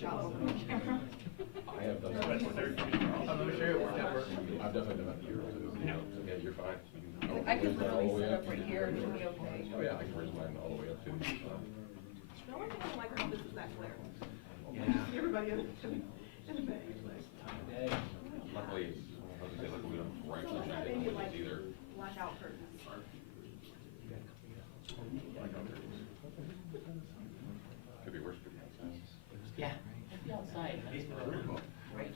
shot over the camera. I have done that. I've definitely done that here too. Yeah, you're fine. I could literally sit up right here and it'll be okay. Oh yeah, I can raise mine all the way up too. The only thing I don't like about this is that glare. Yeah. Everybody in the back. Luckily, we don't right either. Blackout curtains. Could be worse, could be outside. Yeah, it'd be outside. Right.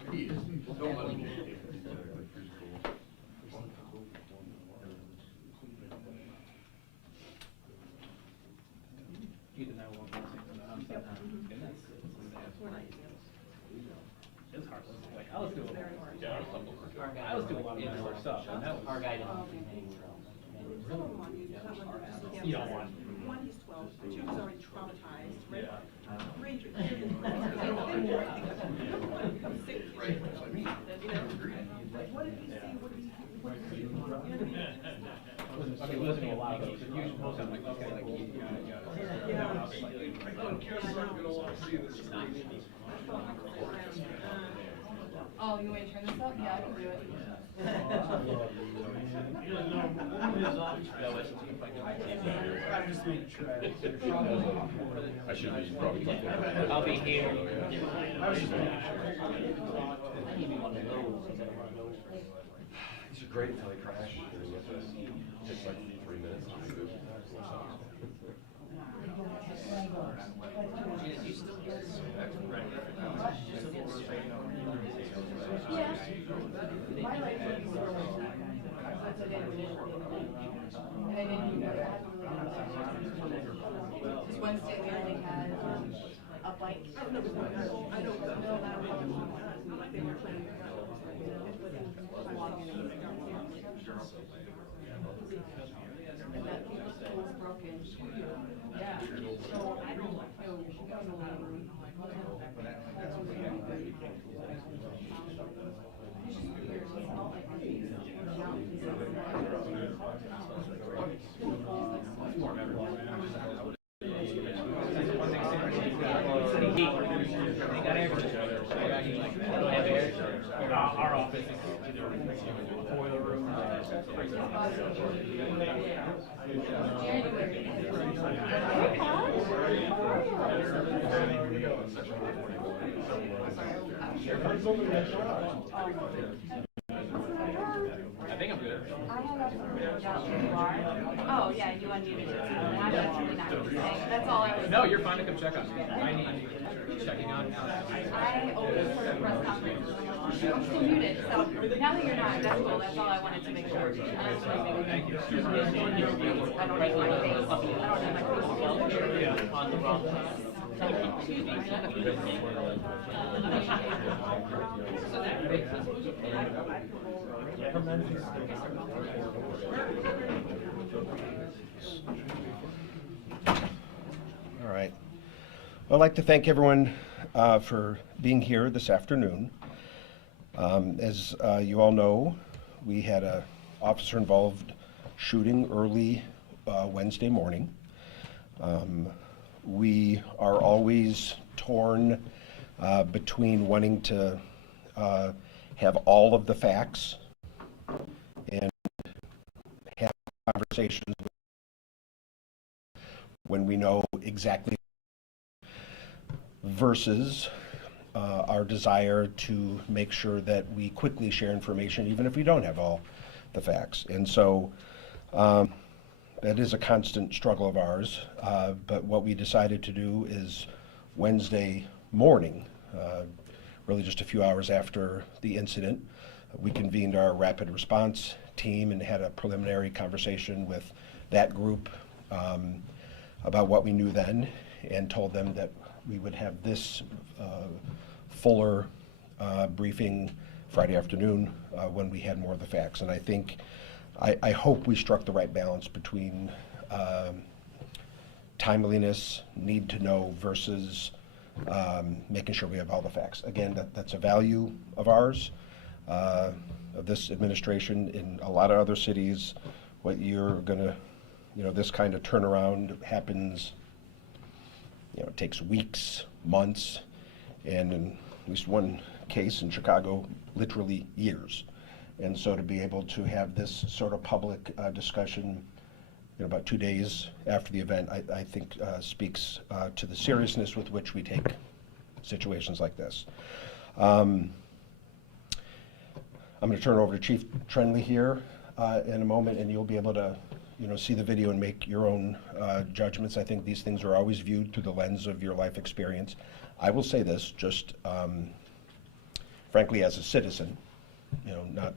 Ethan and I won't go sing on the outside. And it's hard. Like, I was doing, I was doing a lot of indoor stuff, and that was. Our guy doesn't. Some of them on you, not like You don't want. one, he's 12, two, he's already traumatized, right? Yeah. Three, you're sick. Right, that's what I mean. You know, like, what did he see, what did he, what did he, you know what I mean? Okay, we listening to a lot of those, and usually most of them, like, okay, like, you got it. Yeah. I was like, Oh, you want me to turn this up? Yeah, I can do it. I'm just making sure I should be probably. I'll be here. I was just making sure. I need to be one of those. These are great until they crash. And you have to, it takes like 3 minutes to do it. Yeah. My life would be more like that. That's what I did initially. And I didn't know that. Because Wednesday we only had a bike. I don't know, like they were planning. And that people's pool was broken. Yeah. So I don't know, you should go in the living room. our office is either boiler room I think I'm good. I have a job where you are. Oh, yeah, you unmuted it. I'm actually not saying. That's all I was. No, you're fine to come check on me. I need checking on now. I always for the press conference. I'm still muted, so now that you're not, that's cool. That's all I wanted to make sure. Thank you. I don't need my face. I don't need my face. Yeah. On the wrong side. Excuse me. All right. Well, I'd like to thank everyone for being here this afternoon. As you all know, we had a officer-involved shooting early Wednesday morning. We are always torn between wanting to have all of the facts and have conversations when we know exactly versus our desire to make sure that we quickly share information even if we don't have all the facts. And so that is a constant struggle of ours, but what we decided to do is Wednesday morning, really just a few hours after the incident, we convened our rapid response team and had a preliminary conversation with that group about what we knew then, and told them that we would have this fuller briefing Friday afternoon when we had more of the facts. And I think, I hope we struck the right balance between timeliness, need to know, versus making sure we have all the facts. Again, that's a value of ours, of this administration. In a lot of other cities, what you're gonna, this kind of turnaround happens, it takes weeks, months, and in at least one case in Chicago, literally years. And so to be able to have this sort of public discussion, about 2 days after the event, I think speaks to the seriousness with which we take situations like this. I'm going to turn it over to Chief Trenley here in a moment, and you'll be able to see the video and make your own judgments. I think these things are always viewed through the lens of your life experience. I will say this, just frankly, as a citizen, not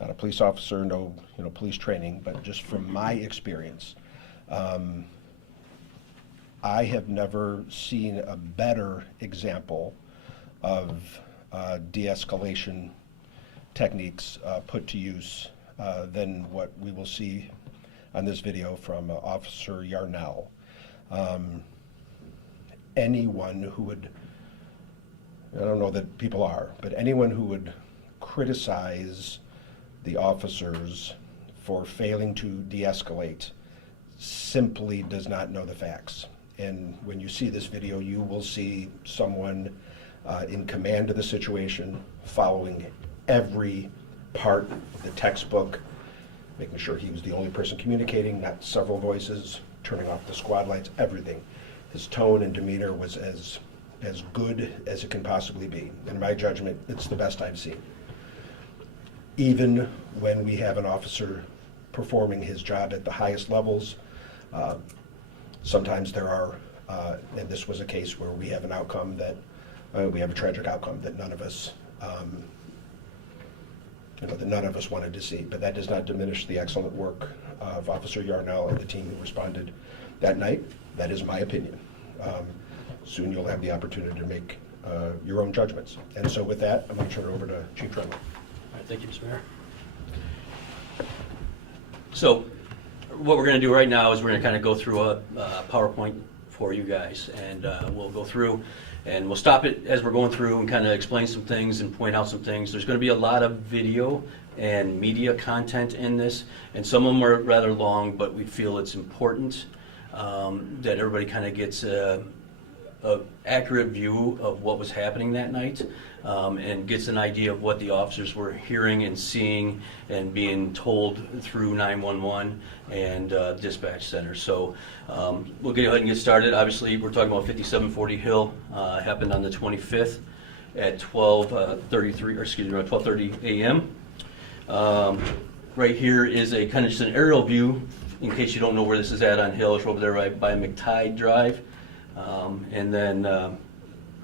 a police officer, no police training, but just from my experience, I have never seen a better example of de-escalation techniques put to use than what we will see on this video from Officer Yarnell. Anyone who would, I don't know that people are, but anyone who would criticize the officers for failing to de-escalate simply does not know the facts. And when you see this video, you will see someone in command of the situation, following every part of the textbook, making sure he was the only person communicating, not several voices, turning off the squad lights, everything. His tone and demeanor was as good as it can possibly be. In my judgment, it's the best I've seen. Even when we have an officer performing his job at the highest levels, sometimes there are, and this was a case where we have an outcome that, we have a tragic outcome that none of us, that none of us wanted to see. But that does not diminish the excellent work of Officer Yarnell and the team who responded that night. That is my opinion. Soon you'll have the opportunity to make your own judgments. And so with that, I'm going to turn it over to Chief Trenley. All right, thank you, Mr. Mayor. So what we're going to do right now is we're going to kind of go through a PowerPoint for you guys, and we'll go through and we'll stop it as we're going through and kind of explain some things and point out some things. There's going to be a lot of video and media content in this, and some of them are rather long, but we feel it's important that everybody kind of gets a accurate view of what was happening that night, and gets an idea of what the officers were hearing and seeing and being told through 911 and dispatch center. So we'll go ahead and get started. Obviously, we're talking about 5740 Hill. Happened on the 25th at 12:30 a.m. Right here is a kind of just an aerial view, in case you don't know where this is at on Hill. It's over there right by McTide Drive. And then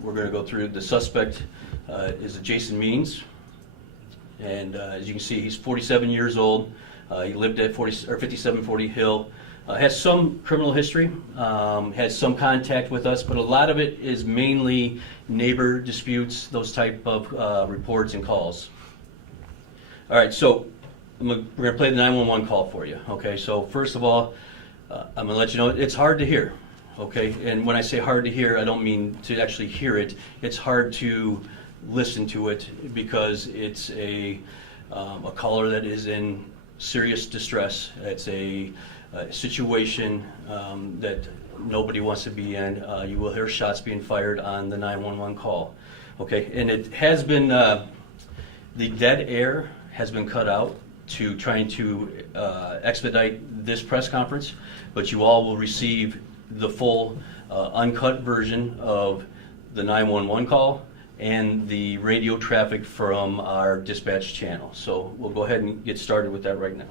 we're going to go through. The suspect is Jason Means, and as you can see, he's 47 years old. He lived at 5740 Hill. Has some criminal history, has some contact with us, but a lot of it is mainly neighbor disputes, those type of reports and calls. All right, so we're going to play the 911 call for you. Okay, so first of all, I'm going to let you know it's hard to hear. Okay, and when I say hard to hear, I don't mean to actually hear it. It's hard to listen to it because it's a caller that is in serious distress. It's a situation that nobody wants to be in. You will hear shots being fired on the 911 call. Okay, and it has been, the dead air has been cut out to trying to expedite this press conference, but you all will receive the full uncut version of the 911 call and the radio traffic from our dispatch channel. So we'll go ahead and get started with that right now.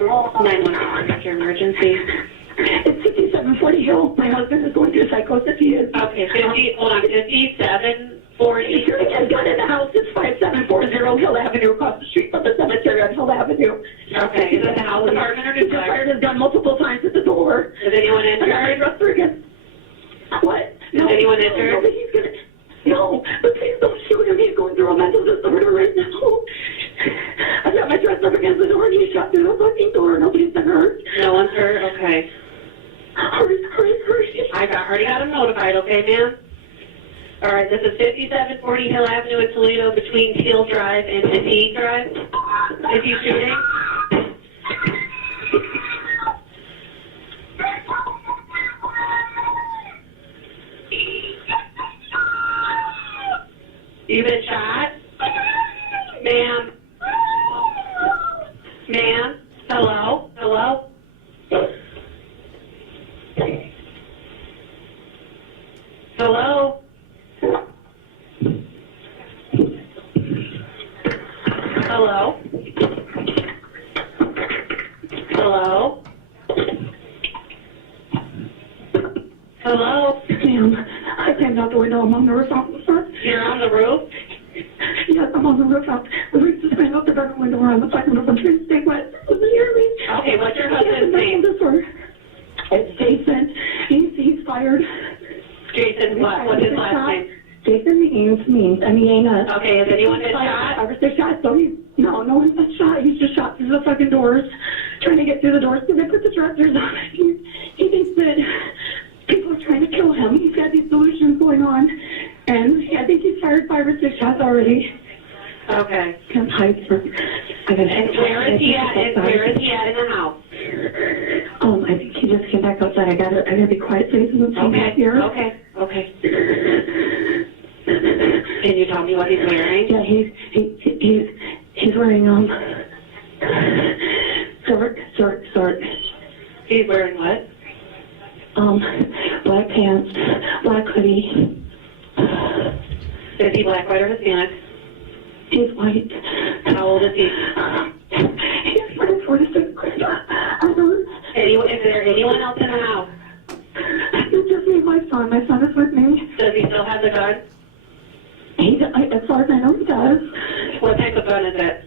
911, what's your emergency? It's 5740 Hill. My husband is going through psychosis. He is. Okay, 5740. Security has got in the house. It's 5740 Hill Avenue, across the street from the cemetery on Hill Avenue. Okay, is that the health department or just the fire has gone multiple times at the door. Is anyone injured? I got again. What? No. Is anyone injured? No, but he's gonna. No, but please don't shoot him. He's going through a mental disorder right now. I got my dress up against the door and he shot through the fucking door. Nobody's been hurt. No one's hurt? Okay. Hurry. I already got him notified, okay, ma'am? All right, this is 5740 Hill Avenue in Toledo between Teal Drive and Fatigue Drive. Is he shooting? You've been shot? Ma'am? Ma'am? Hello? Hello? Hello? Hello? Hello? Hello? Ma'am, I came out the window. I'm on the roof, officer. You're on the roof? Yes, I'm on the roof. The roof just ran out the bedroom window. We're on the second roof. I'm trying to stay wet. Doesn't hear me. Okay, what's your husband's name? It's Jason. He's fired. Jason what? What's his last name? Jason means M-E-A-N-S. Okay, has anyone been shot? 5 or 6 shots. So no one's been shot. He's just shot through the fucking doors, trying to get through the doors. So they put the dressers on. He thinks that people are trying to kill him. He's got these delusions going on, and I think he's fired 5 or 6 shots already. Okay. Can't hide for. And where is he at? Where is he at in the house? I think he just came back outside. I gotta be quiet so he doesn't come back here. Okay. Can you tell me what he's wearing? Yeah, he's wearing sort. He's wearing what? Black pants, black hoodie. Is he black, white, or Hispanic? He's white. How old is he? He's 46. Is there anyone else in the house? It's just me and my son. My son is with me. Does he still have the gun? As far as I know, he does. What type of gun is it?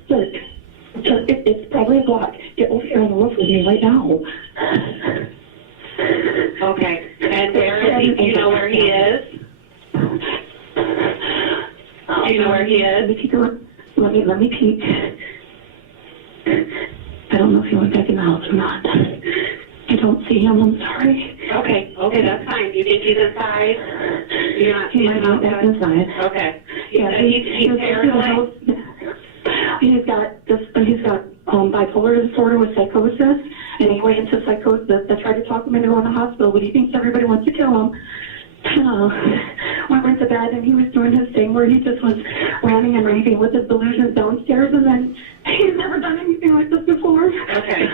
It's probably a Glock. Get over here on the roof with me right now. Okay. And where is he? Do you know where he is? Do you know where he is? Let me peek. I don't know if he went back in the house or not. I don't see him. I'm sorry. Okay, that's fine. Do you think he's inside? You're not He seeing might him be back outside? inside. Okay. Yeah, He's paranoid? He's got bipolar disorder with psychosis, and he went into psychosis. I tried to talk him into going to the hospital, but he thinks everybody wants to kill him. Went to bed, and he was doing his thing where he just was ranting and raving with his delusions downstairs, and then he's never done anything like this before. Okay.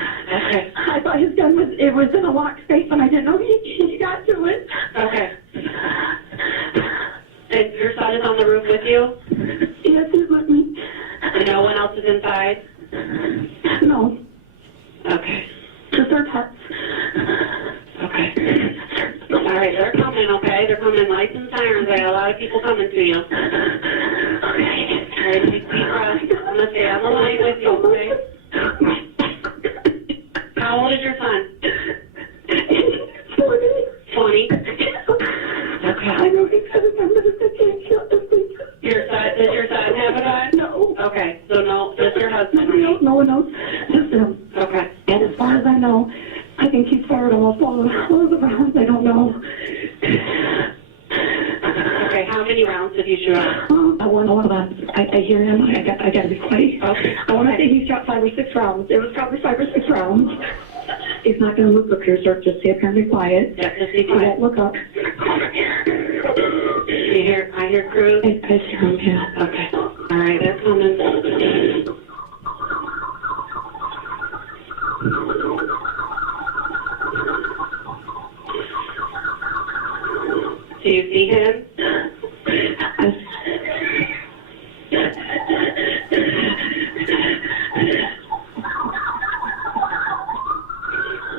I thought his gun was in a locked safe, and I didn't know he got to it. Okay. And your son is on the roof with you? Yes, he's with me. And no one else is inside? No, Okay. just our pets. Okay. All right, they're coming, okay? They're coming lights and sirens. I got a lot of people coming to you. All right, deep breath. I'm going to stay on the line with you, okay? How old is your son? 20? Okay. I know he's got a gun, but I can't shut the thing. Does your son have a gun? No. Okay, so no, just your husband. No one else. Just him. Okay. And as far as I know, I think he's fired almost all of the rounds. I don't know. Okay, how many rounds did he shoot off? I want all of them. I hear him. I got to be quiet. Okay. I want to say he shot 5 or 6 rounds. It was probably 5 or 6 rounds. He's not going to look up here, sir. Just stay up here and be quiet. Yeah, just be He quiet. won't look up. I hear Cruz. I hear him, yeah. Okay. All right, they're coming. Do you see him?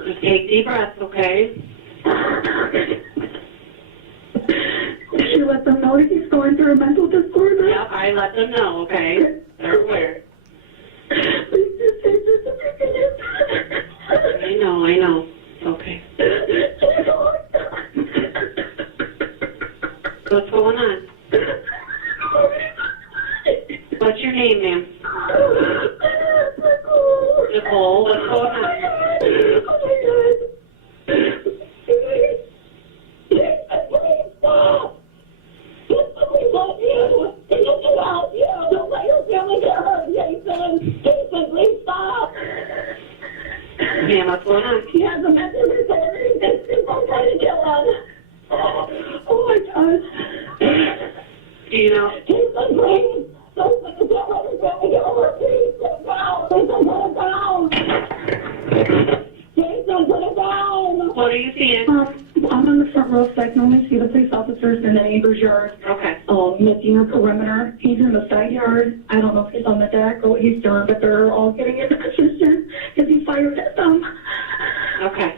Just take deep breaths, okay? Did you let them know that he's going through a mental disorder? Yep, I let them know, okay? They're aware. Please just say this if you can. I know. Okay. What's going on? What's your name, ma'am? Nicole, what's going on? Ma'am, what's going on? He has a mental disorder. He thinks people are trying to kill him. Oh my God. Do you know now. Jason, please. Don't let the devil get me over. Please, put it down. Jason, put it down. Jason, put it down. What are you seeing? I'm on the front row, so I can only see the police officers in the neighbor's yard. Okay. Missing a perimeter. He's in the side yard. I don't know if he's on the deck or what he's doing, but they're all getting into position because he fired at them. Okay.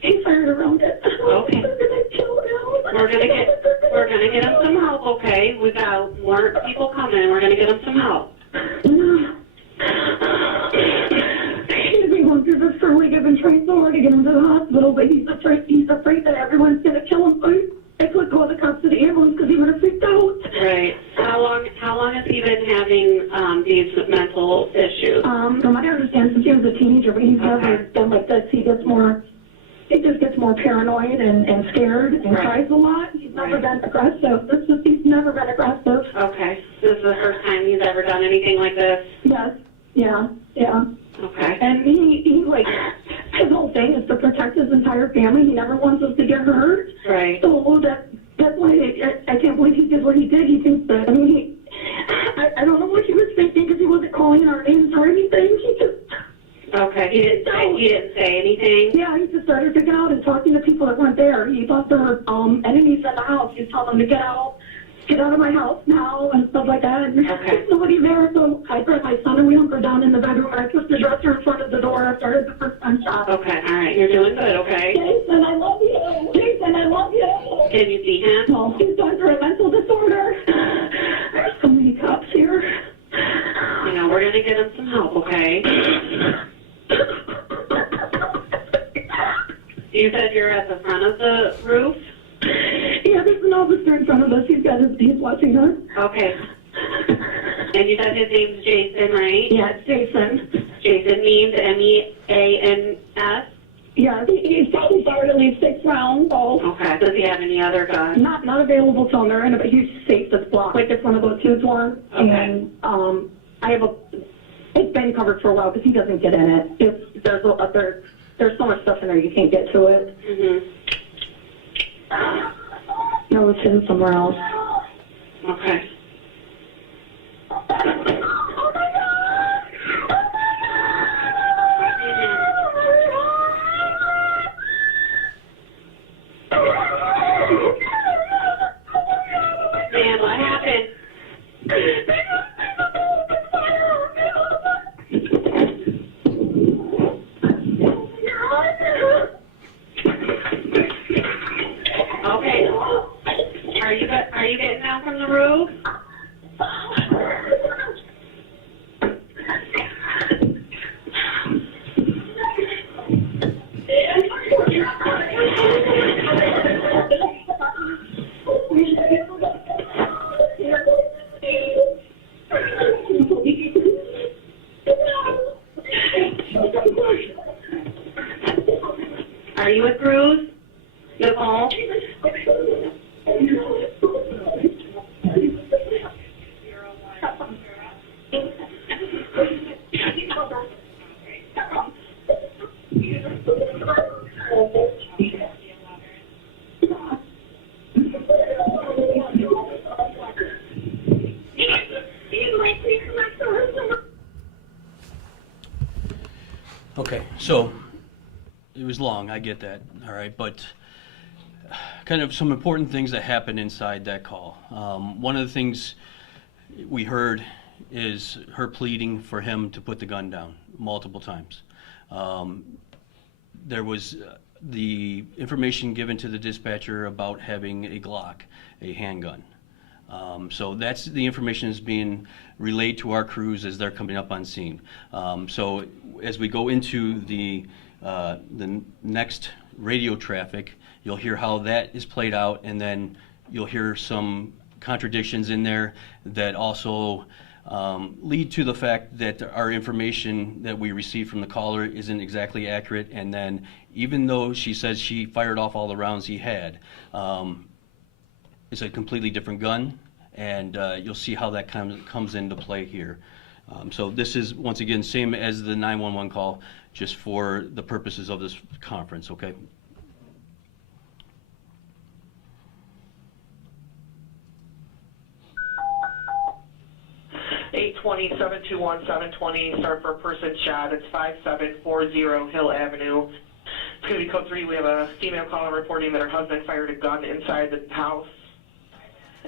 He fired around it. Okay. They're gonna kill him. We're gonna get him some help, okay? We got more people coming. We're gonna get him some help. He's been going through this for a week. I've been trying so hard to get him to the hospital, but he's afraid that everyone's gonna kill him. So I couldn't call the cops to the ambulance because he would have freaked out. Right. How long has he been having these mental issues? From what I understand, since he was a teenager, but he's never been like this. He just gets more paranoid and scared and cries a lot. He's never been aggressive. He's never been aggressive. Okay. This is the first time he's ever done anything like this? Yes. Yeah. Okay. And he like, his whole thing is to protect his entire family. He never wants us to get hurt. Right. So that's why I can't believe he did what he did. He thinks that, I don't know what he was thinking because he wasn't calling our names or anything. He just... Okay. He didn't say anything? Yeah, he just started to get out and talking to people that weren't there. He thought there were enemies in the house. He was telling them to get out of my house now and stuff like that. And there's nobody there, so I grabbed my son and we hunkered down in the bedroom and I put the dresser in front of the door after I heard the first gunshot. Okay, all right. You're doing good, okay? Jason, I love you. Jason, I love you. Can you see him? No, he's under a mental disorder. There's so many cops here. We're going to get him some help, okay? You said you're at the front of the roof? Yeah, there's an officer in front of us. He's watching us. Okay. And you said his name's Jason, right? Yeah, it's Jason. Jason means M-E-A-N-S? Yeah, he's probably fired at least 6 rounds. So. Okay. Does he have any other guns? Not available to him. They're in a huge safe that's blocked. Like it's one of those huge ones. Okay. And it's been covered for a while because he doesn't get in it. There's so much stuff in there you can't get to it. Mm-hmm. No, it's hidden somewhere else. Okay. Man, what happened? Okay. Are you getting down from the roof? Are you with Bruce? Nicole? Okay, so it was long, I get that, all right, but kind of some important things that happened inside that call. One of the things we heard is her pleading for him to put the gun down multiple times. There was the information given to the dispatcher about having a Glock, a handgun. So that's the information that's being relayed to our crews as they're coming up on scene. So as we go into the next radio traffic, you'll hear how that is played out, and then you'll hear some contradictions in there that also lead to the fact that our information that we received from the caller isn't exactly accurate, and then even though she says she fired off all the rounds he had, it's a completely different gun, and you'll see how that comes into play here. So this is, once again, same as the 911 call, just for the purposes of this conference, okay? 720, 721, 720, start for a person shot. It's 5740 Hill Avenue. It's going to be code 3. We have a female caller reporting that her husband fired a gun inside the house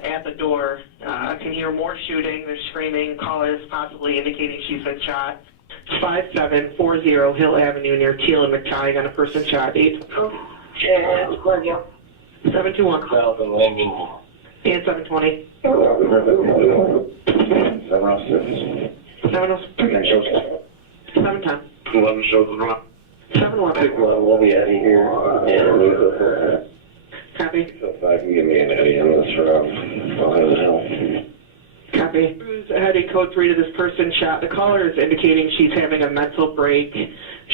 at the door. Can hear more shooting. There's screaming. Caller is possibly indicating she's been shot. It's 5740 Hill Avenue near Teal and McTighe on a person shot. 8. 721. And 720. 710. 11 shows the rock. 711. We'll be out of here, and we'll go for that. Copy. So if I can give me an Eddie on this route, I'll have the help. Copy. Cruise heading code 3 to this person shot. The caller is indicating she's having a mental break.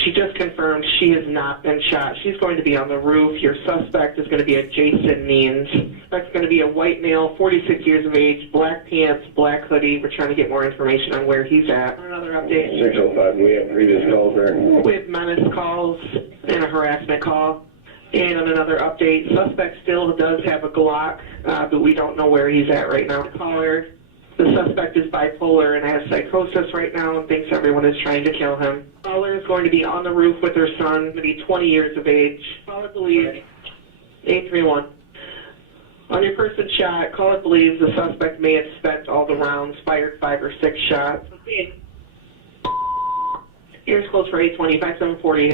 She just confirmed she has not been shot. She's going to be on the roof. Your suspect is going to be a Jason Means. That's going to be a white male, 46 years of age, black pants, black hoodie. We're trying to get more information on where he's at. Another update. 605, we have previous calls there. We have menace calls and a harassment call. And on another update, suspect still does have a Glock, but we don't know where he's at right now. Caller, the suspect is bipolar and has psychosis right now and thinks everyone is trying to kill him. Caller is going to be on the roof with her son, going to be 20 years of age. Caller believes 831. On your person shot, caller believes the suspect may have spent all the rounds, fired 5 or 6 shots. Ears closed for 820, 5740.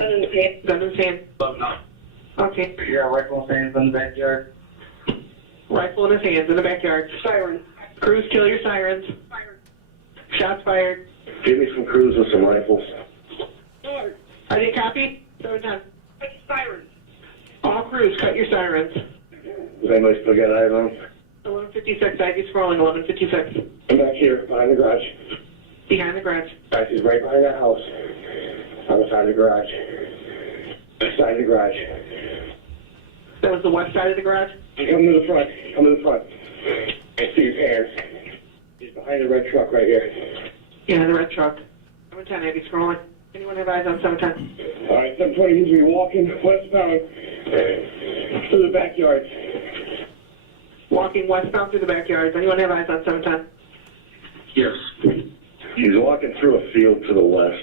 Gun in his hand. Okay. You got rifle hands in the backyard. Rifle in his hands in the backyard. Siren. Crews, kill your sirens. Shots fired. Give me some crews with some rifles. I didn't copy. 710. Sirens. All crews, cut your sirens. Does anybody still got eyes on? 1156, Ivy's scrolling, 1156. I'm back here, behind the garage. Behind the garage. Guys, he's right behind that house. On the side of the garage. Side of the garage. That was the west side of the garage? Come to the front. Come to the front. I see his hands. He's behind the red truck right here. Yeah, the red truck. 710, Ivy scrolling. Anyone have eyes on 710? All right, 720, he's going to be walking westbound through the backyard. Walking westbound through the backyard. Anyone have eyes on 710? Yes. He's walking through a field to the west.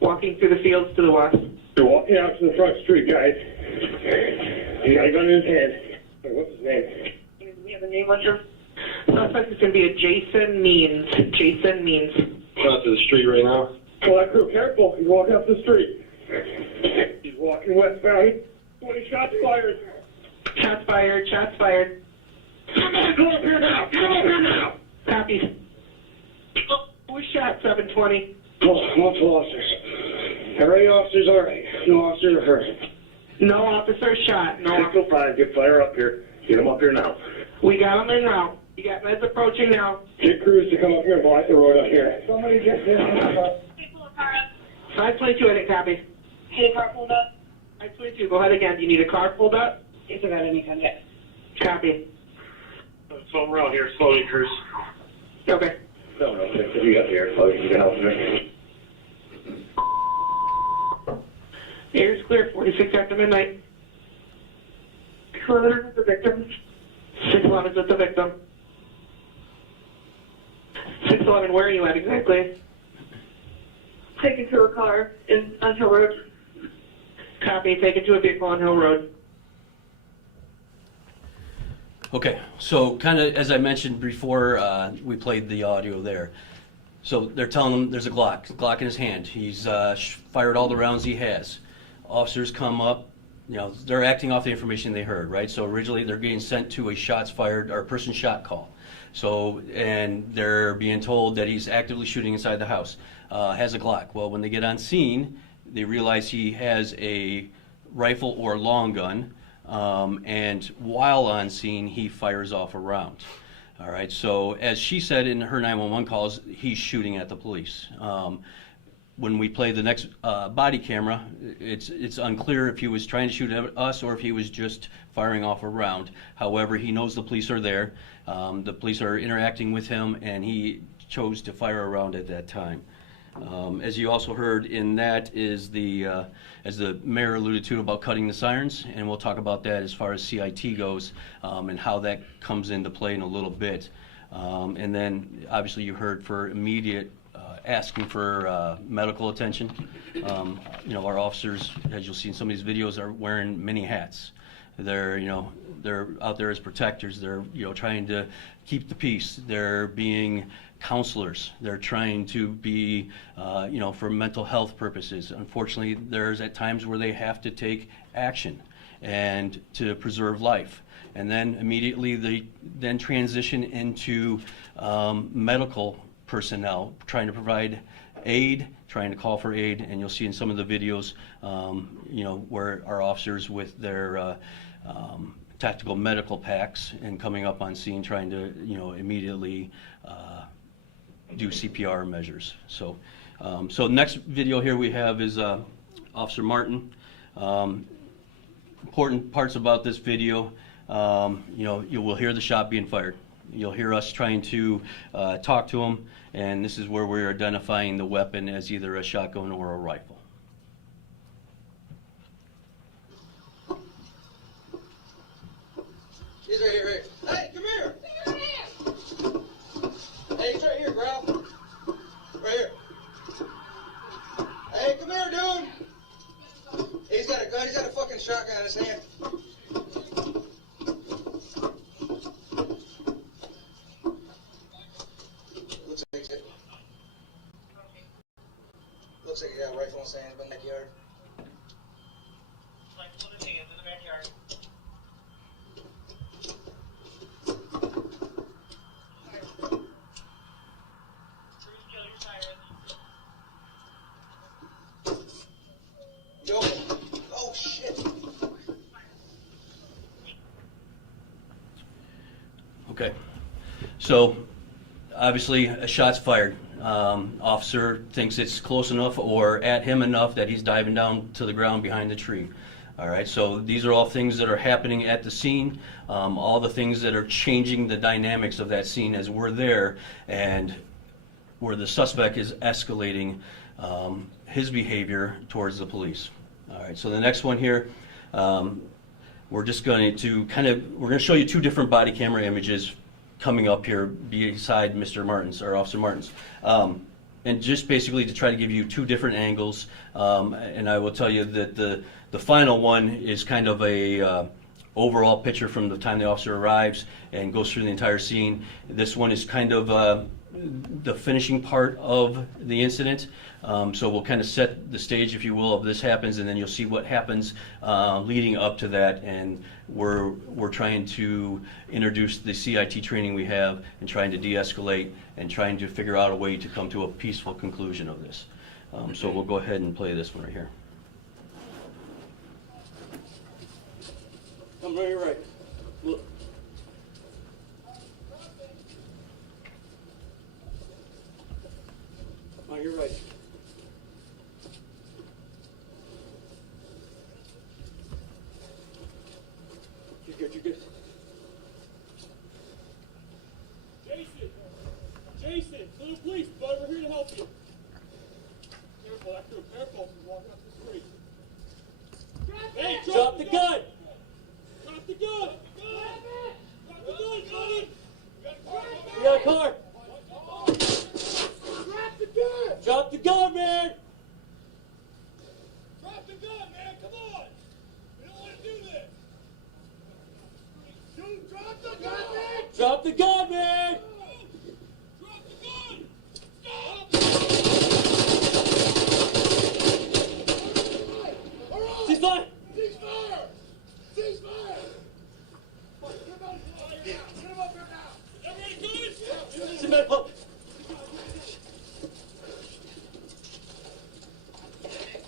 Walking through the fields to the west. They're walking out to the front street, guys. He's got a gun in his hand. Wait, what's his name? Do we have a name on him? Suspect is going to be a Jason Means. Jason Means. Out to the street right now. Well, that crew, careful. He's walking up the street. He's walking westbound. 20 shots fired. Shots fired. Shots fired. Come up here now. Come up here now. Copy. Who was shot? 720. Multiple officers. Every officer's all right. No officers are hurt. No officer shot. No. 605, get fire up here. Get him up here now. We got him in now. We got meds approaching now. Get crews to come up here and block the road up here. Somebody get this. 522, I didn't copy. Hey, car pulled up. 522, go ahead again. Do you need a car pulled up? If I got any kind of. Copy. Something around here, slowly, crews. Okay. No, if you got here, so you can help me. Air's clear, 46 after midnight. 611 is the victim. 611's with the victim. 611, where are you at exactly? Taken to a car on Hill Road. Copy, taken to a vehicle on Hill Road. Okay, so kind of as I mentioned before, we played the audio there. So they're telling him there's a Glock in his hand. He's fired all the rounds he has. Officers come up, you know, they're acting off the information they heard, right? So originally they're getting sent to a shots fired or person shot call. So, and they're being told that he's actively shooting inside the house, has a Glock. Well, when they get on scene, they realize he has a rifle or long gun, and while on scene, he fires off a round. All right, so as she said in her 911 calls, he's shooting at the police. When we play the next body camera, it's unclear if he was trying to shoot at us or if he was just firing off a round. However, he knows the police are there. The police are interacting with him, and he chose to fire a round at that time. As you also heard in that is the, as the mayor alluded to about cutting the sirens, and we'll talk about that as far as CIT goes and how that comes into play in a little bit. And then, obviously, you heard for immediate asking for medical attention. You know, our officers, as you'll see in some of these videos, are wearing many hats. They're, you know, they're out there as protectors. They're, you know, trying to keep the peace. They're being counselors. They're trying to be, you know, for mental health purposes. Unfortunately, there's at times where they have to take action and to preserve life. And then immediately they then transition into medical personnel, trying to provide aid, trying to call for aid, and you'll see in some of the videos, you know, where our officers with their tactical medical packs and coming up on scene, trying to, you know, immediately do CPR measures. So, so next video here we have is Officer Martin. Important parts about this video, you know, you will hear the shot being fired. You'll hear us trying to talk to him, and this is where we're identifying the weapon as either a shotgun or a rifle. He's right here, right here. Hey, come here! Hey, he's right here, Growl. Right here. Hey, come here, dude! He's got a gun, he's got a fucking shotgun in his hand. Looks like he got a rifle in his hands, but in the backyard. Rifle in his hands in the backyard. Yo! Oh shit! Okay, so obviously a shot's fired. Officer thinks it's close enough or at him enough that he's diving down to the ground behind the tree. All right, so these are all things that are happening at the scene, all the things that are changing the dynamics of that scene as we're there, and where the suspect is escalating his behavior towards the police. All right, so the next one here, we're just going to we're going to show you two different body camera images coming up here beside Mr. Martins, or Officer Martins. And just basically to try to give you two different angles. And I will tell you that the final one is kind of a overall picture from the time the officer arrives and goes through the entire scene. This one is kind of the finishing part of the incident. So we'll kind of set the stage, if you will, of this happens, and then you'll see what happens leading up to that. And we're trying to introduce the CIT training we have and trying to de-escalate and trying to figure out a way to come to a peaceful conclusion of this. So we'll go ahead and play this one right here. Come right here, right. Look. On your right. You're good, you're good. Jason, to the police, bud, we're here to help you. Careful, careful, you're walking up the street. Hey, Drop the gun! Drop the gun! Drop the gun, buddy! We got a car! Drop the gun! Drop the gun, man! Drop the gun, man! Come on! We don't want to do this! Dude, drop the gun, man! Drop the gun, man! Drop the gun! Stop! All right! Ceasefire! Ceasefire! Ceasefire! Get him up here now! Everybody good? Sit back, Pop.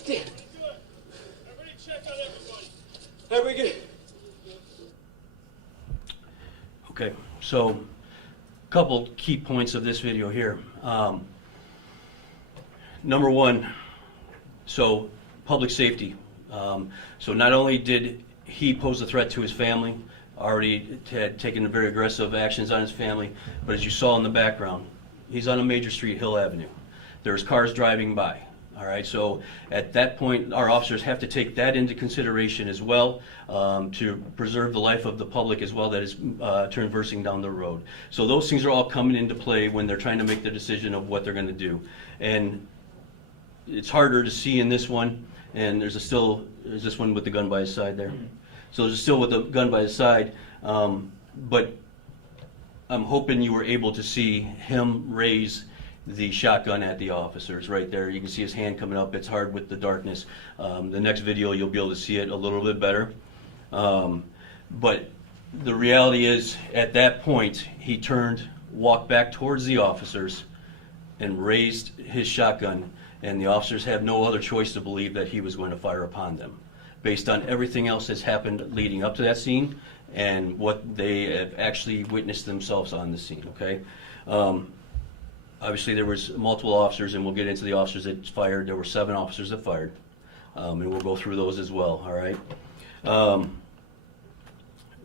Damn. Good. Everybody check on everybody. Everybody good? Okay, so a couple key points of this video here. Number one, so public safety. So not only did he pose a threat to his family, already had taken very aggressive actions on his family, but as you saw in the background, he's on a major street, Hill Avenue. There's cars driving by. All right, so at that point, our officers have to take that into consideration as well, to preserve the life of the public as well that is traversing down the road. So those things are all coming into play when they're trying to make the decision of what they're going to do. And it's harder to see in this one, and there's this one with the gun by his side there. So there's still with the gun by his side, but I'm hoping you were able to see him raise the shotgun at the officers right there. You can see his hand coming up. It's hard with the darkness. The next video you'll be able to see it a little bit better. But the reality is, at that point, he turned, walked back towards the officers, and raised his shotgun, and the officers have no other choice to believe that he was going to fire upon them, based on everything else that's happened leading up to that scene and what they have actually witnessed themselves on the scene, okay? Obviously, there was multiple officers, and we'll get into the officers that fired. There were 7 officers that fired, and we'll go through those as well, all right?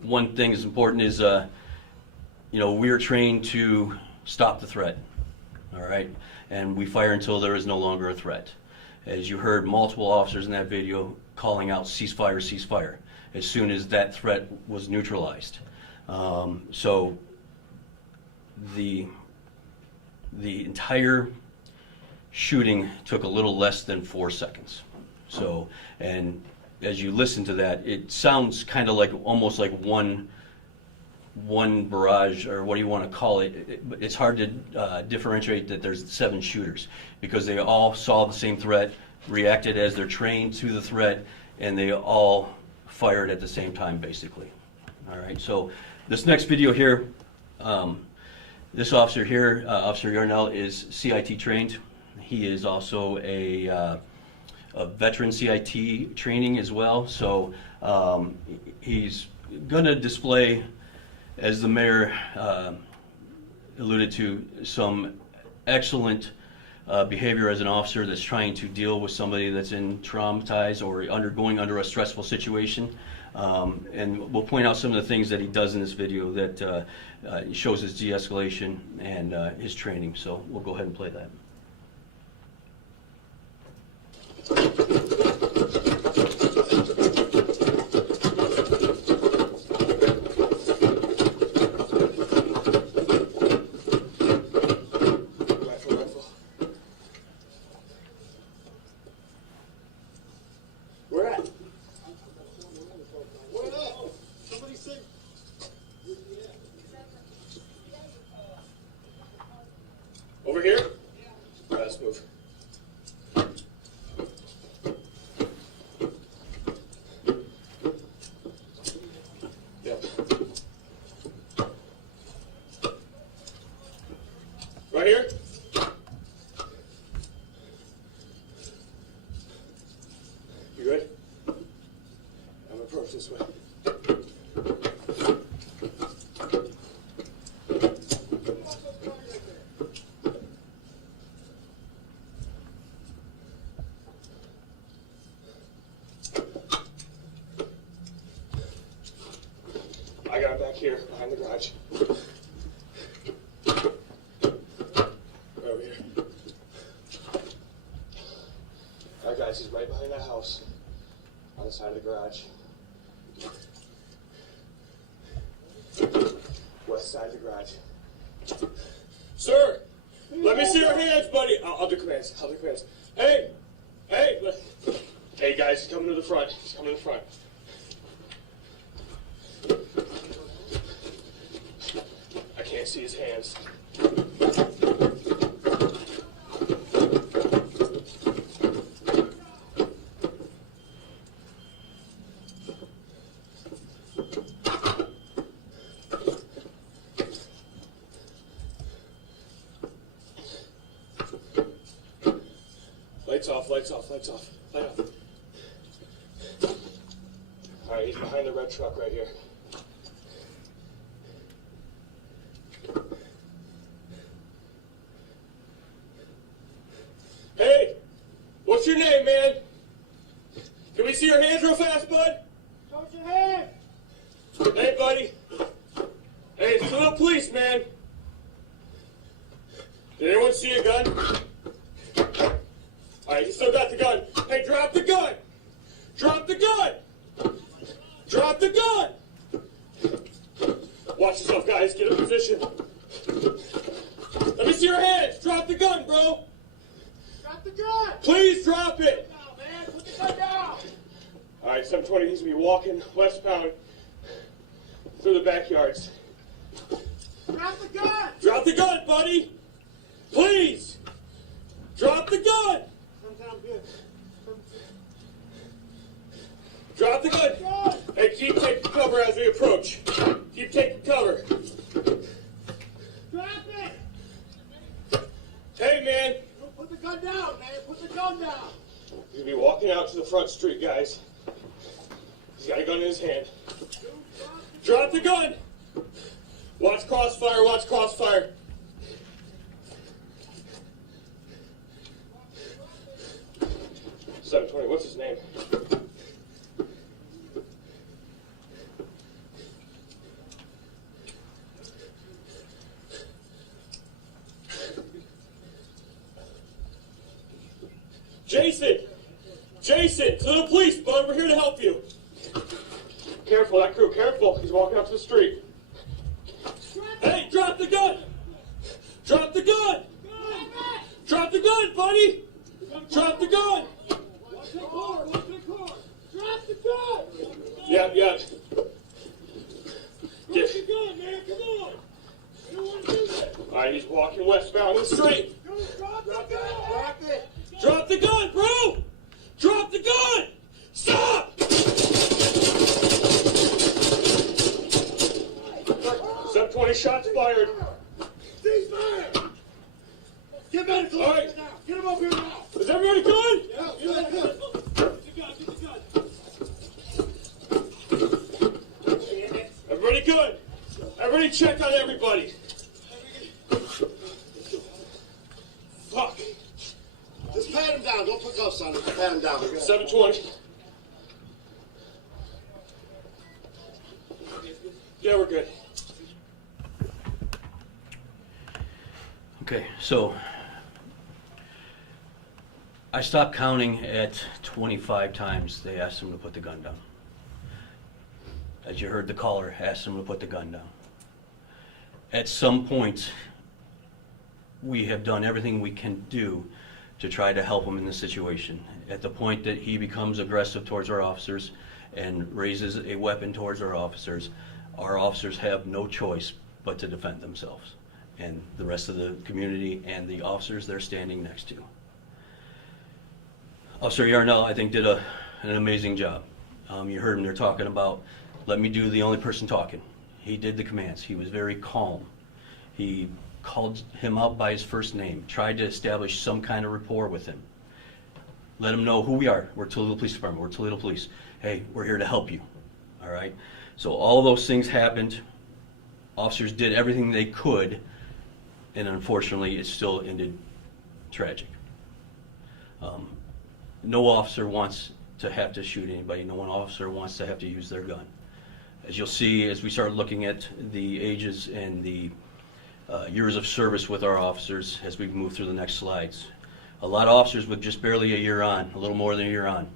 One thing that's important is, we're trained to stop the threat, all right? And we fire until there is no longer a threat. As you heard multiple officers in that video calling out ceasefire, ceasefire, as soon as that threat was neutralized. So the entire shooting took a little less than 4 seconds. So, and as you listen to that, it sounds kind of like almost like one barrage, or what do you want to call it. It's hard to differentiate that there's 7 shooters, because they all saw the same threat, reacted as they're trained to the threat, and they all fired at the same time, basically. All right, so this next video here, this officer here, Officer Yarnell, is CIT trained. He is also a veteran CIT training as well. So he's going to display, as the mayor alluded to, some excellent behavior as an officer that's trying to deal with somebody that's traumatized or going under a stressful situation. And we'll point out some of the things that he does in this video that shows his de-escalation and his training. So we'll go ahead and play that. Where at? Where at? Somebody say. Over here? All right, let's move. Yeah. Right here? You good? I'm gonna approach this way. I got him back here behind the garage. Right over here. All right, guys, he's right behind that house on the side of the garage. West side of the garage. Sir, let me see your hands, buddy. I'll do commands. I'll do commands. Hey, hey, hey, guys, he's coming to the front. He's coming to the front. I can't see his hands. Lights off, lights off, lights off. Light off. All right, he's behind the red truck right here. Hey, what's your name, man? Can we see your hands real fast, bud? Show us your hands. Hey, buddy. Hey, it's Toledo Police, man. Did anyone see a gun? All Alright, you still got the gun. Hey, drop the gun! Drop the gun! Drop the gun! Watch yourself, guys. Get in position. Let me see your hands. Drop the gun, bro. Drop the gun! Please drop it. Down, man. Put the gun down! Alright, 720 needs to be walking westbound through the backyards. Drop the gun! Drop the gun, buddy! Please! Drop the gun! Sometime good. Drop the gun! Hey, keep taking cover as we approach. Keep taking cover. Drop it! Hey, man! Put the gun down, man. Put the gun down. He's gonna be walking out to the front street, guys. He's got a gun in his hand. Drop the gun! Watch crossfire, watch crossfire. $720, what's his name? Jason! Jason! Toledo Police, bud, we're here to help you. Careful, that crew, careful. He's walking up to the street. Hey, drop the gun! Drop the gun! Drop the gun, buddy! Drop the gun! Watch the car. Watch the car. Drop the gun! Yeah. Drop the gun, man. Come on. You don't want to do that. Alright, he's walking westbound in the street. Drop the gun. Drop it. Drop the gun, bro! Drop the gun! Stop! 720 shots fired. Cease fire. Get medical. All right. Now. Get him up here now. Is everybody good? Yeah, good. Get the gun. Everybody good? Everybody check on everybody. Fuck. Just pat him down. Don't put cuffs on him. Just pat him down. 720. Yeah, we're good. Okay, so I stopped counting at 25 times they asked him to put the gun down. As you heard, the caller asked him to put the gun down. At some point, we have done everything we can do to try to help him in this situation. At the point that he becomes aggressive towards our officers and raises a weapon towards our officers have no choice but to defend themselves and the rest of the community and the officers they're standing next to. Officer Yarnell, I think, did an amazing job. You heard him there talking about, let me do the only person talking. He did the commands. He was very calm. He called him out by his first name, tried to establish some kind of rapport with him. Let him know who we are. We're Toledo Police Department. We're Toledo Police. Hey, we're here to help you. All right? So all those things happened. Officers did everything they could, and unfortunately, it still ended tragic. No officer wants to have to shoot anybody. No one officer wants to have to use their gun. As you'll see, as we start looking at the ages and the years of service with our officers as we move through the next slides, a lot of officers with just barely a year on, a little more than a year on.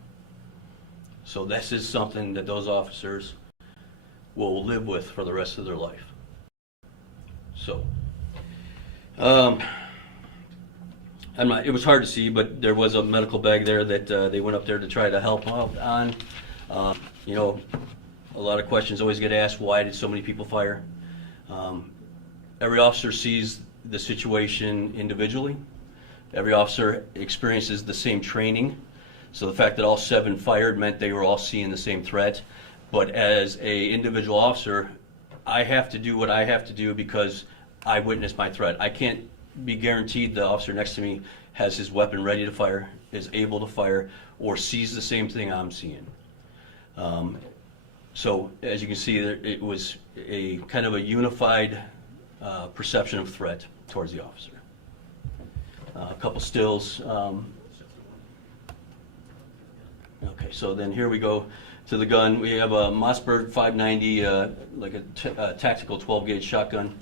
So this is something that those officers will live with for the rest of their life. So, it was hard to see, but there was a medical bag there that they went up there to try to help out on. You know, a lot of questions always get asked, why did so many people fire? Every officer sees the situation individually. Every officer experiences the same training. So the fact that all 7 fired meant they were all seeing the same threat. But as an individual officer, I have to do what I have to do because I witnessed my threat. I can't be guaranteed the officer next to me has his weapon ready to fire, is able to fire, or sees the same thing I'm seeing. So as you can see, it was a kind of a unified perception of threat towards the officer. A couple stills. Okay, so then here we go to the gun. We have a Mossberg 590, like a tactical 12-gauge shotgun.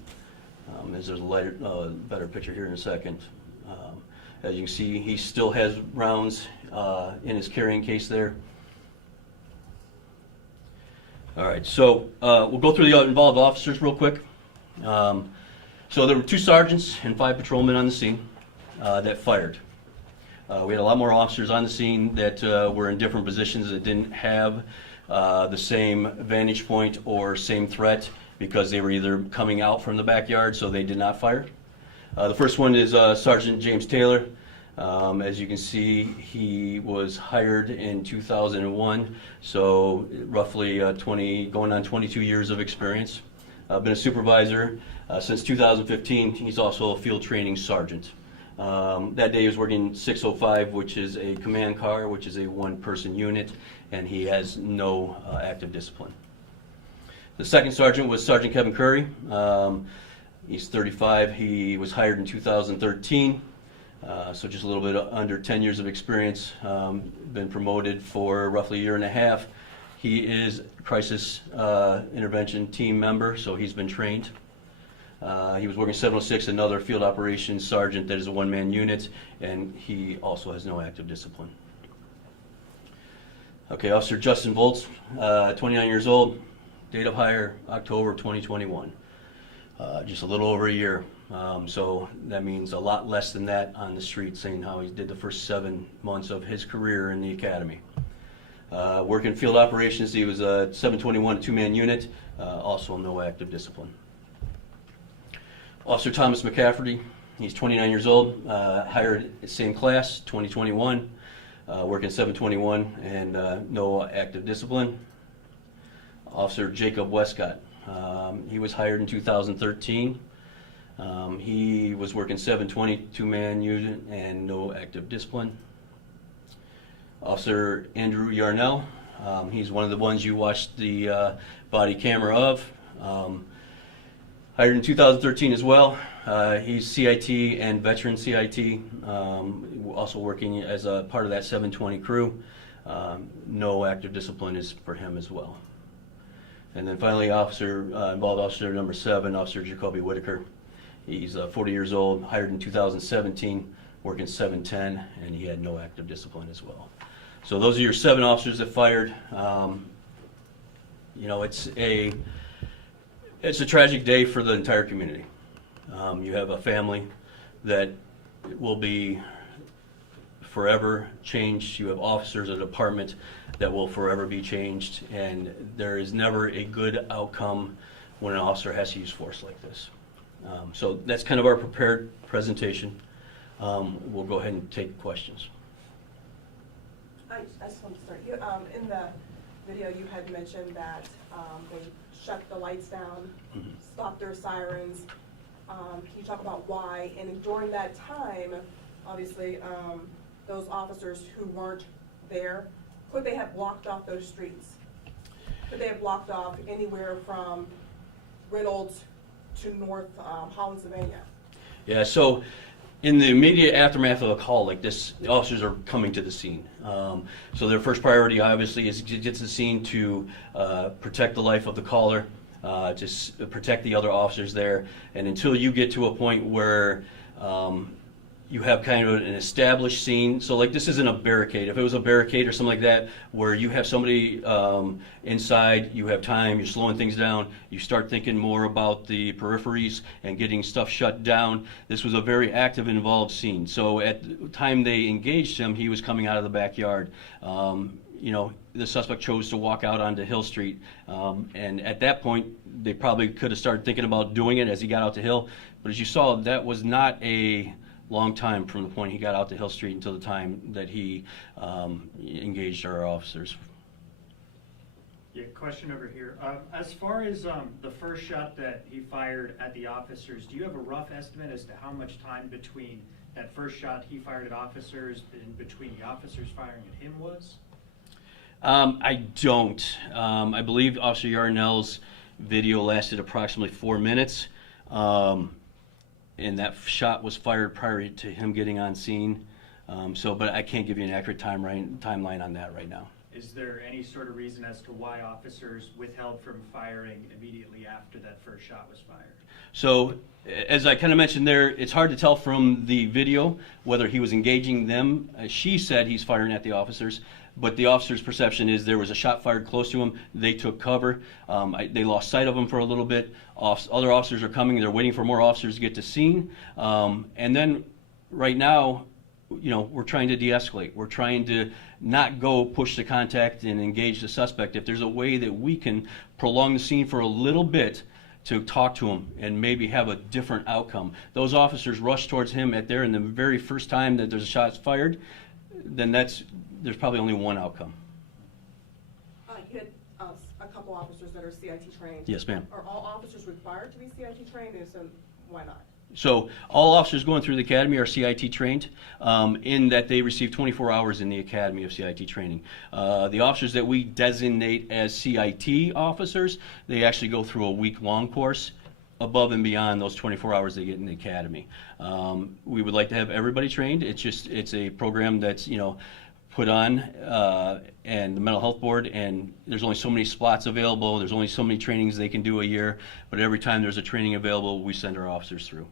There's a better picture here in a second. As you can see, he still has rounds in his carrying case there. All right, so we'll go through the involved officers real quick. So there were 2 sergeants and 5 patrolmen on the scene that fired. We had a lot more officers on the scene that were in different positions that didn't have the same vantage point or same threat because they were either coming out from the backyard, so they did not fire. The first one is Sergeant James Taylor. As you can see, he was hired in 2001, so roughly going on 22 years of experience. Been a supervisor since 2015. He's also a field training sergeant. That day he was working 605, which is a command car, which is a 1-person unit, and he has no active discipline. The second sergeant was Sergeant Kevin Curry. He's 35. He was hired in 2013, so just a little bit under 10 years of experience. Been promoted for roughly a year and a half. He is a crisis intervention team member, so he's been trained. He was working 706, another field operations sergeant that is a 1-man unit, and he also has no active discipline. Okay, Officer Justin Volz, 29 years old, date of hire October 2021. Just a little over a year. So that means a lot less than that on the street, saying how he did the first 7 months of his career in the academy. Working field operations, he was a 721, a 2-man unit, also no active discipline. Officer Thomas McCafferty, he's 29 years old, hired same class, 2021, working 721 and no active discipline. Officer Jacob Westcott, he was hired in 2013. He was working 720, 2-man unit and no active discipline. Officer Andrew Yarnell, he's one of the ones you watched the body camera of. Hired in 2013 as well. He's CIT and veteran CIT, also working as a part of that 720 crew. No active discipline is for him as well. And then finally, involved officer number 7, Officer Jacoby Whitaker. He's 40 years old, hired in 2017, working 710, and he had no active discipline as well. So those are your 7 officers that fired. You know, it's a tragic day for the entire community. You have a family that will be forever changed. You have officers, a department that will forever be changed, and there is never a good outcome when an officer has to use force like this. So that's kind of our prepared presentation. We'll go ahead and take questions. I just want to start. In the video, you had mentioned that they shut the lights down, stopped their sirens. Can you talk about why? And during that time, obviously, those officers who weren't there, could they have blocked off those streets? Could they have blocked off anywhere from Reynolds to North Holland, Savannah? Yeah, so in the immediate aftermath of a call like this, the officers are coming to the scene. So their first priority, obviously, is to get to the scene to protect the life of the caller, to protect the other officers there. And until you get to a point where you have kind of an established scene, so like this isn't a barricade. If it was a barricade or something like that, where you have somebody inside, you have time, you're slowing things down, you start thinking more about the peripheries and getting stuff shut down. This was a very active and involved scene. So at the time they engaged him, he was coming out of the backyard. You know, the suspect chose to walk out onto Hill Street, and at that point, they probably could have started thinking about doing it as he got out to Hill. But as you saw, that was not a long time from the point he got out to Hill Street until the time that he engaged our officers. Yeah, question over here. As far as the first shot that he fired at the officers, do you have a rough estimate as to how much time between that first shot he fired at officers and between the officers firing at him was? I don't. I believe Officer Yarnell's video lasted approximately 4 minutes. And that shot was fired prior to him getting on scene. But I can't give you an accurate timeline on that right now. Is there any sort of reason as to why officers withheld from firing immediately after that first shot was fired? So, as I kind of mentioned there, it's hard to tell from the video whether he was engaging them. She said he's firing at the officers, but the officer's perception is there was a shot fired close to him. They took cover. They lost sight of him for a little bit. Other officers are coming. They're waiting for more officers to get to scene. And then right now, we're trying to de-escalate. We're trying to not go push the contact and engage the suspect. If there's a way that we can prolong the scene for a little bit to talk to him and maybe have a different outcome. Those officers rush towards him and the very first time that there's a shot fired, then there's probably only one outcome. You had a couple officers that are CIT trained. Yes, ma'am. Are all officers required to be CIT trained? And so why not? So all officers going through the academy are CIT trained, in that they receive 24 hours in the academy of CIT training. The officers that we designate as CIT officers, they actually go through a week-long course above and beyond those 24 hours they get in the academy. We would like to have everybody trained. It's a program that's put on, and the mental health board, and there's only so many slots available. There's only so many trainings they can do a year, but every time there's a training available, we send our officers through.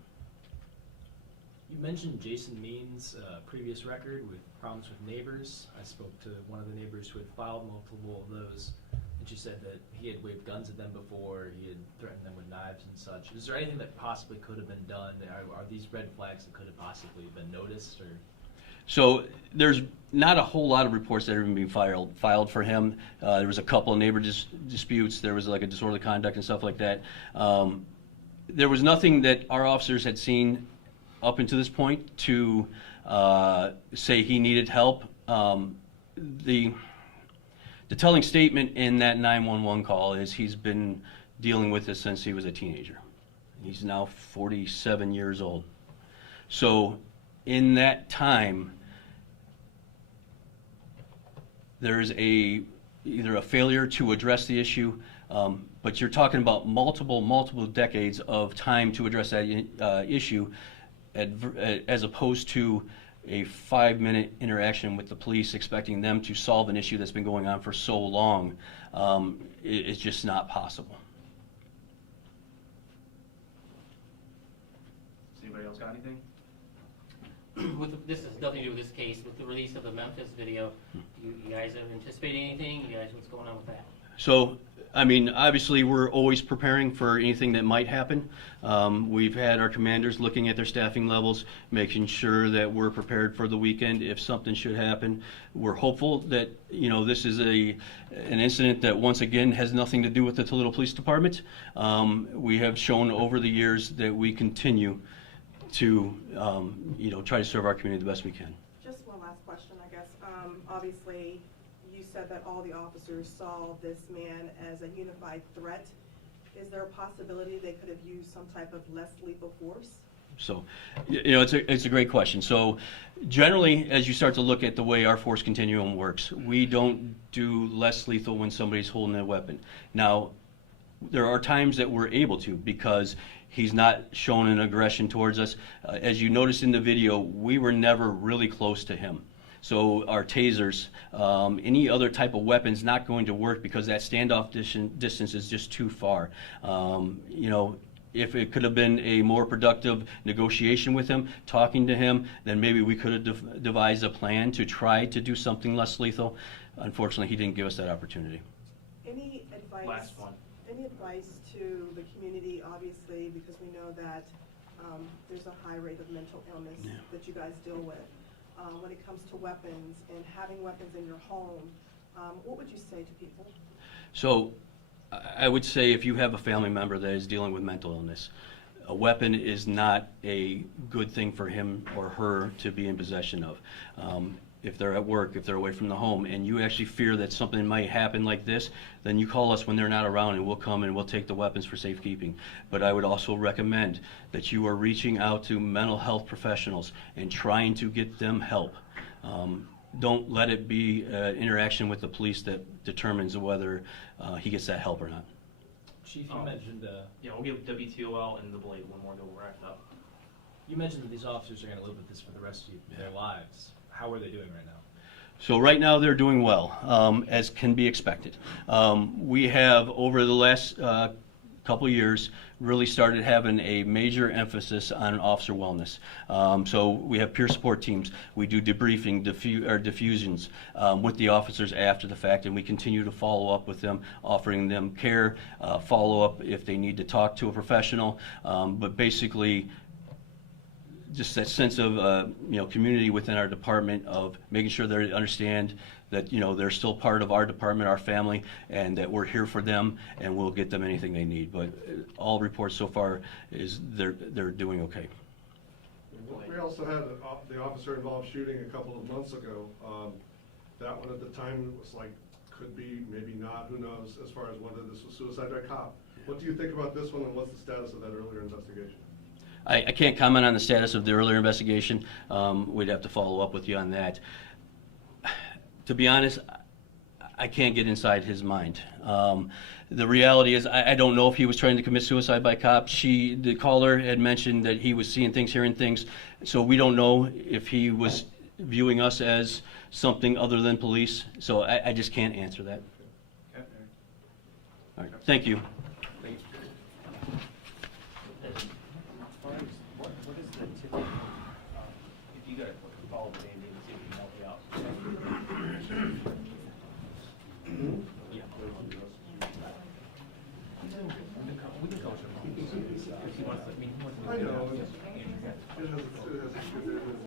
You mentioned Jason Means' previous record with problems with neighbors. I spoke to one of the neighbors who had filed multiple of those, and she said that he had waved guns at them before, he had threatened them with knives and such. Is there anything that possibly could have been done? Are these red flags that could have possibly been noticed? Or? So there's not a whole lot of reports that have been filed for him. There was a couple of neighbor disputes. There was like a disorderly conduct and stuff like that. There was nothing that our officers had seen up until this point to say he needed help. The telling statement in that 911 call is he's been dealing with this since he was a teenager. He's now 47 years old. So in that time, there's either a failure to address the issue, but you're talking about multiple decades of time to address that issue, as opposed to a 5-minute interaction with the police expecting them to solve an issue that's been going on for so long. It's just not possible. Does anybody else got anything? This has nothing to do with this case. With the release of the Memphis video, you guys are anticipating anything? You guys, what's going on with that? So, I mean, obviously we're always preparing for anything that might happen. We've had our commanders looking at their staffing levels, making sure that we're prepared for the weekend if something should happen. We're hopeful that, this is an incident that once again has nothing to do with the Toledo Police Department. We have shown over the years that we continue to, try to serve our community the best we can. Just one last question, I guess. Obviously, you said that all the officers saw this man as a unified threat. Is there a possibility they could have used some type of less lethal force? So, it's a great question. So, generally, as you start to look at the way our force continuum works, we don't do less lethal when somebody's holding a weapon. Now, there are times that we're able to because he's not shown an aggression towards us. As you noticed in the video, we were never really close to him. So our tasers, any other type of weapon's not going to work because that standoff distance is just too far. If it could have been a more productive negotiation with him, talking to him, then maybe we could have devised a plan to try to do something less lethal. Unfortunately, he didn't give us that opportunity. Any advice? Last one. Any advice to the community, obviously, because we know that there's a high rate of mental illness that you guys deal with. When it comes to weapons and having weapons in your home, what would you say to people? So I would say if you have a family member that is dealing with mental illness, a weapon is not a good thing for him or her to be in possession of. If they're at work, if they're away from the home, and you actually fear that something might happen like this, then you call us when they're not around and we'll come and we'll take the weapons for safekeeping. But I would also recommend that you are reaching out to mental health professionals and trying to get them help. Don't let it be an interaction with the police that determines whether he gets that help or not. Chief, you mentioned... Yeah, we'll give WTOL and the Blade one more, then we'll wrap it up. You mentioned that these officers are going to live with this for the rest of their lives. How are they doing right now? So right now they're doing well, as can be expected. We have, over the last couple years, really started having a major emphasis on officer wellness. So we have peer support teams. We do debriefing, diffusions with the officers after the fact, and we continue to follow up with them, offering them care, follow up if they need to talk to a professional. But basically, just that sense of community within our department, of making sure they understand that they're still part of our department, our family, and that we're here for them and we'll get them anything they need. But all reports so far is they're doing okay. We also had the officer-involved shooting a couple of months ago. That one at the time was like, could be, maybe not, who knows, as far as whether this was suicide by cop. What do you think about this one, and what's the status of that earlier investigation? I can't comment on the status of the earlier investigation. We'd have to follow up with you on that. To be honest, I can't get inside his mind. The reality is, I don't know if he was trying to commit suicide by cop. The caller had mentioned that he was seeing things, hearing things, so we don't know if he was viewing us as something other than police. So I just can't answer that. All right, thank you. What is the typical, if you got to follow the name, see if we can help you out. Yeah. We can coach him. If he wants to, he wants to. I know.